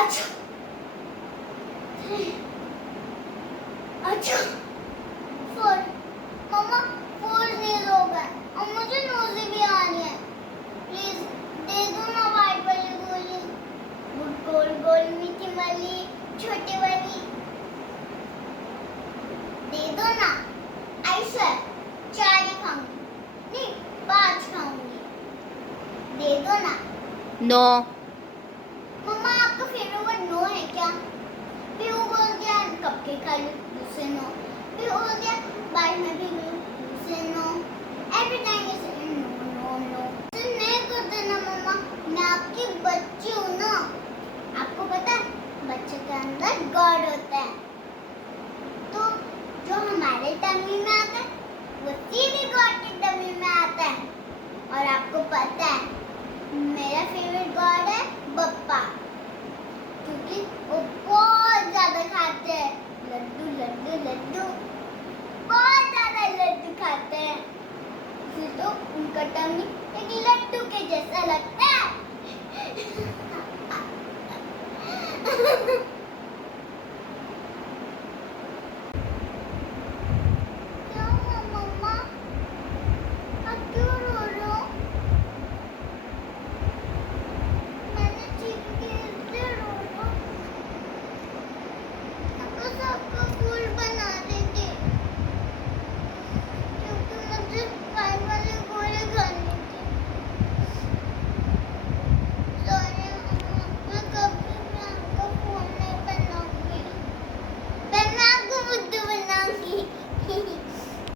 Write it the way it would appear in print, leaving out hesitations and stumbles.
अच्छा अच्छा 4 मम्मा 4 नील हो गए और मुझे नोज़ी भी आनी है। प्लीज दे दो ना वाइट वाली गोली। गोल गोल मीठी वाली छोटी वाली दे दो ना। आई स्वेयर 4 ही खाऊंगी, नहीं 5 खाऊंगी। दे दो ना। नो। मम्मा आपका फेवरेट वर्ड नो है क्या? भी वो बोल दिया कपकेक खा लूं, दूसरे नो। भी बोल दिया बाइट में भी लूं, दूसरे नो। एवरी टाइम यू से नो नो नो। तो नहीं करते ना मम्मा, मैं आपकी बच्ची हूँ ना। आपको पता है बच्चे के अंदर गॉड होता है, तो जो हमारे टमी में आता है वो सीधे गॉड की टमी में आता है। और आपको पता है मेरा फेवरेट गॉड है बप्पा, क्योंकि वो बहुत ज्यादा खाते हैं लड्डू लड्डू लड्डू, बहुत ज्यादा लड्डू खाते हैं, फिर तो उनका टमी एक लड्डू के जैसा लगता है।